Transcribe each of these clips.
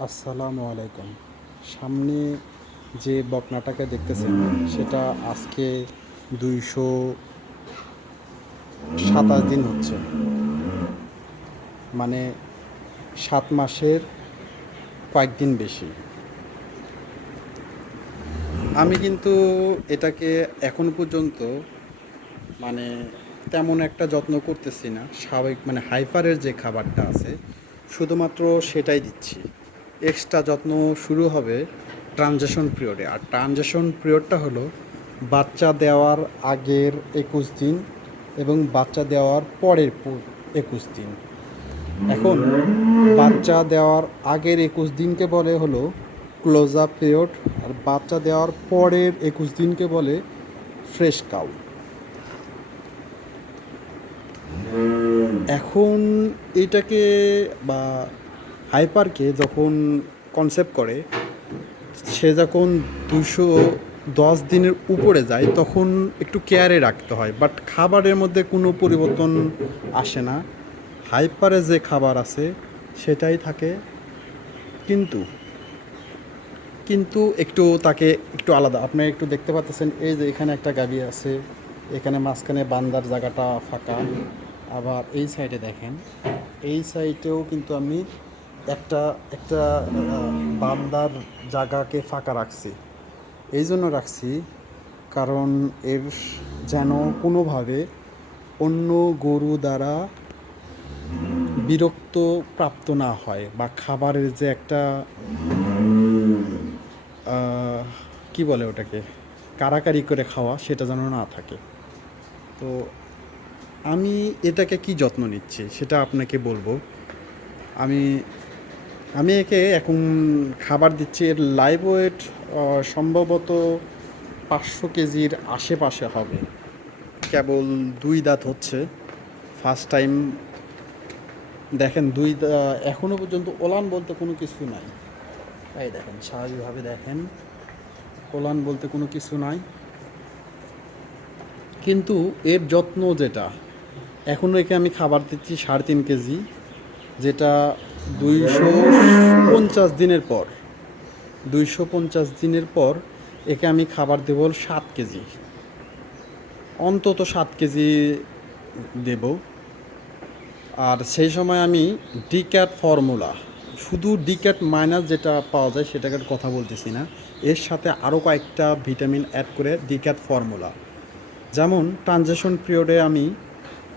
আসসালামু আলাইকুম। সামনে যে বকনাটাকে দেখতেছেন সেটা আজকে ২২৭ দিন হচ্ছে, মানে 7 মাসের কয়েকদিন বেশি। আমি কিন্তু এটাকে এখন পর্যন্ত মানে তেমন একটা যত্ন করতেছি না। স্বাভাবিক মানে হাইপারের যে খাবারটা আছে শুধুমাত্র সেটাই দিচ্ছি। এক্সট্রা যত্ন শুরু হবে ট্রানজিশন পিরিয়ডে। আর ট্রানজিশন পিরিয়ডটা হলো বাচ্চা দেওয়ার আগের 21 দিন এবং বাচ্চা দেওয়ার পরের 21 দিন। এখন বাচ্চা দেওয়ার আগের 21 দিনকে বলে হলো ক্লোজ আপ পিরিয়ড, আর বাচ্চা দেওয়ার পরের 21 দিনকে বলে ফ্রেশ কাউ। এখন এটাকে বা হাইপারকে যখন কনসেপ্ট করে, সে যখন 210 দিনের উপরে যায় তখন একটু কেয়ারে রাখতে হয়, বাট খাবারের মধ্যে কোনো পরিবর্তন আসে না। হাইপারে যে খাবার আছে সেটাই থাকে, কিন্তু কিন্তু একটু তাকে একটু আলাদা। আপনি একটু দেখতে পাচ্ছেন, এই যে এখানে একটা গাভী আছে, এখানে মাঝখানে বান্দার জায়গাটা ফাঁকা। আবার এই সাইডে দেখেন, এই সাইডেও কিন্তু আমি একটা একটা বান্দার জায়গাকে ফাঁকা রাখছি। এই জন্য রাখছি কারণ এর যেন কোনোভাবে অন্য গরু দ্বারা বিরক্ত প্রাপ্ত না হয়, বা খাবারের যে একটা কি বলে ওটাকে, কারাকারি করে খাওয়া, সেটা যেন না থাকে। তো আমি এটাকে কি যত্ন নিচ্ছি সেটা আপনাকে বলবো। আমি আমি একে এখন খাবার দিচ্ছি। এর লাইভ ওয়েট সম্ভবত 500 কেজির আশেপাশে হবে। কেবল 2 দাঁত হচ্ছে, ফার্স্ট টাইম। দেখেন এখনও পর্যন্ত ওলান বলতে কোনো কিছু নাই। এই দেখেন, স্বাভাবিকভাবে দেখেন, ওলান বলতে কোনো কিছু নাই। কিন্তু এর যত্ন যেটা, এখনও একে আমি খাবার দিচ্ছি 3.5 কেজি, যেটা 250 দিনের পর 250 দিনের পর একে আমি খাবার দেব 7 কেজি, অন্তত 7 কেজি দেব। আর সেই সময় আমি ডিক্যাট ফর্মুলা, শুধু ডিক্যাট মাইনাস যেটা পাওয়া যায় সেটাকে কথা বলতেছি না, এর সাথে আরও কয়েকটা ভিটামিন অ্যাড করে ডিক্যাট ফর্মুলা। যেমন ট্রানজিশন পিরিয়ডে আমি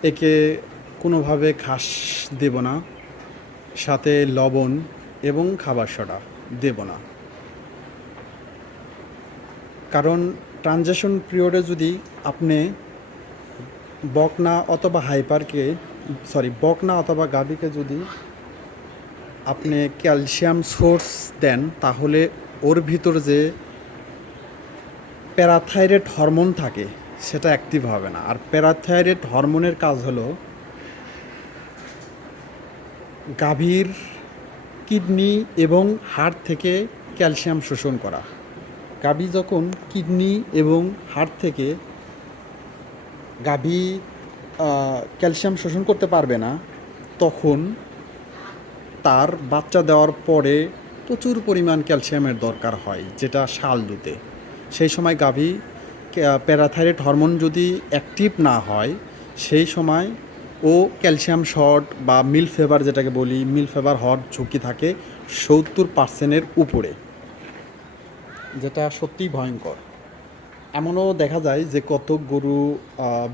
একে কোনোভাবে ঘাস দেব না, সাথে লবণ এবং খাবার সোডা দেব না। কারণ ট্রানজিশন পিরিয়ডে যদি আপনি বকনা অথবা গাভীকে যদি আপনি ক্যালসিয়াম সোর্স দেন, তাহলে ওর ভিতর যে প্যারাথাইরয়েড হরমোন থাকে সেটা অ্যাক্টিভ হবে না। আর প্যারাথাইরয়েড হরমোনের কাজ হলো গাভীর কিডনি এবং হাড় থেকে ক্যালসিয়াম শোষণ করা। গাভী যখন কিডনি এবং হাড় থেকে গাভী ক্যালসিয়াম শোষণ করতে পারবে না, তখন তার বাচ্চা দেওয়ার পরে প্রচুর পরিমাণ ক্যালসিয়ামের দরকার হয়, যেটা শাল দুধে। সেই সময় গাভী প্যারাথাইরয়েড হরমোন যদি অ্যাক্টিভ না হয়, সেই সময় ও ক্যালসিয়াম শর্ট বা মিল ফেভার, যেটাকে বলি, মিল ফেভার হওয়ার ঝুঁকি থাকে 70%-এর উপরে, যেটা সত্যিই ভয়ঙ্কর। এমনও দেখা যায় যে কত গরু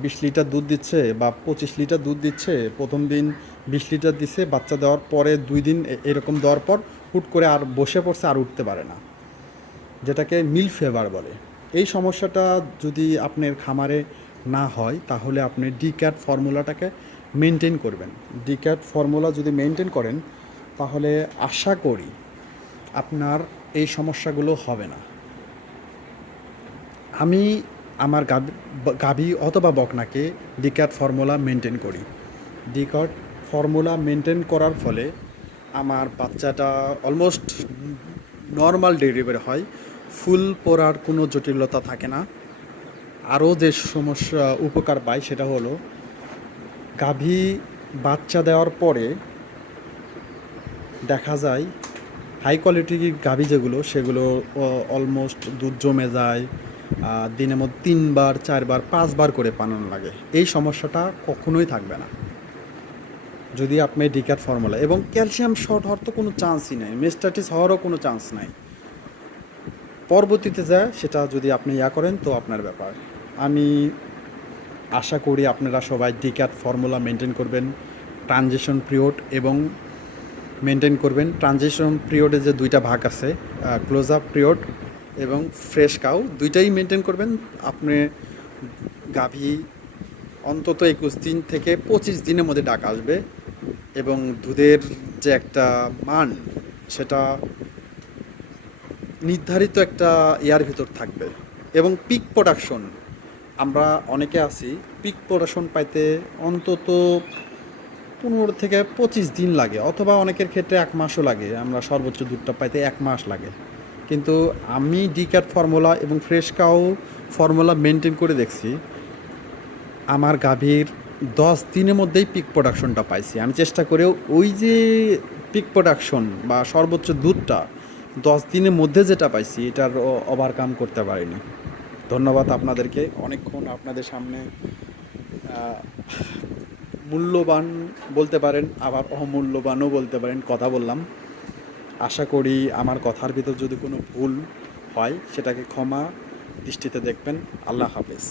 20 লিটার দুধ দিচ্ছে বা 25 লিটার দুধ দিচ্ছে, প্রথম দিন 20 লিটার দিচ্ছে, বাচ্চা দেওয়ার পরে 2 দিন এরকম দেওয়ার পর হুট করে আর বসে পড়ছে, আর উঠতে পারে না, যেটাকে মিল ফেভার বলে। এই সমস্যাটা যদি আপনার খামারে না হয়, তাহলে আপনি ডিক্যাট ফর্মুলাটাকে মেনটেন করবেন। ডিক্যাট ফর্মুলা যদি মেনটেন করেন, তাহলে আশা করি আপনার এই সমস্যাগুলো হবে না। আমি আমার গাভী অথবা বকনাকে ডিক্যাট ফর্মুলা মেনটেন করি। ডিক্যাট ফর্মুলা মেনটেন করার ফলে আমার বাচ্চাটা অলমোস্ট নর্মাল ডেলিভারি হয়, ফুল পড়ার কোনো জটিলতা থাকে না। আরও যে সমস্যা উপকার পাই সেটা হলো, গাভী বাচ্চা দেওয়ার পরে দেখা যায় হাই কোয়ালিটির গাভী যেগুলো সেগুলো অলমোস্ট দুধ জমে যায়, দিনের মধ্যে 3 বার 4 বার 5 বার করে পানানো লাগে। এই সমস্যাটা কখনোই থাকবে না যদি আপনি ডিক্যাট ফর্মুলা, এবং ক্যালসিয়াম শর্ট হওয়ার তো কোনো চান্সই নাই, মেস্টাটিস হওয়ারও কোনো চান্স নাই। পরবর্তীতে যায় সেটা যদি আপনি করেন তো আপনার ব্যাপার। আমি আশা করি আপনারা সবাই ডিক্যাট ফর্মুলা মেনটেন করবেন, ট্রানজিশন পিরিয়ড এবং মেনটেন করবেন। ট্রানজিশন পিরিয়ডে যে 2টা ভাগ আছে, ক্লোজ আপ পিরিয়ড এবং ফ্রেশ কাউ, দুইটাই মেনটেন করবেন। আপনি গাভী অন্তত 21 দিন থেকে 25 দিনের মধ্যে ডাক আসবে এবং দুধের যে একটা মান সেটা নির্ধারিত একটা ইয়ার ভিতর থাকবে। এবং পিক প্রোডাকশন, আমরা অনেকে আছি পিক প্রোডাকশন পাইতে অন্তত 15 থেকে 25 দিন লাগে, অথবা অনেকের ক্ষেত্রে 1 মাসও লাগে। আমরা সর্বোচ্চ দুধটা পাইতে 1 মাস লাগে। কিন্তু আমি ডিক্যাট ফর্মুলা এবং ফ্রেশ কাউ ফর্মুলা মেনটেন করে দেখছি, আমার গাভীর 10 দিনের মধ্যেই পিক প্রোডাকশনটা পাইছি। আমি চেষ্টা করেও ওই যে পিক প্রোডাকশন বা সর্বোচ্চ দুধটা 10 দিনের মধ্যে যেটা পাইছি এটার ওভারকাম করতে পারিনি। ধন্যবাদ আপনাদেরকে। অনেকক্ষণ আপনাদের সামনে মূল্যবান বলতে পারেন, আবার অমূল্যবানও বলতে পারেন, কথা বললাম। আশা করি আমার কথার ভিতর যদি কোনো ভুল হয় সেটাকে ক্ষমা দৃষ্টিতে দেখবেন। আল্লাহ হাফেজ।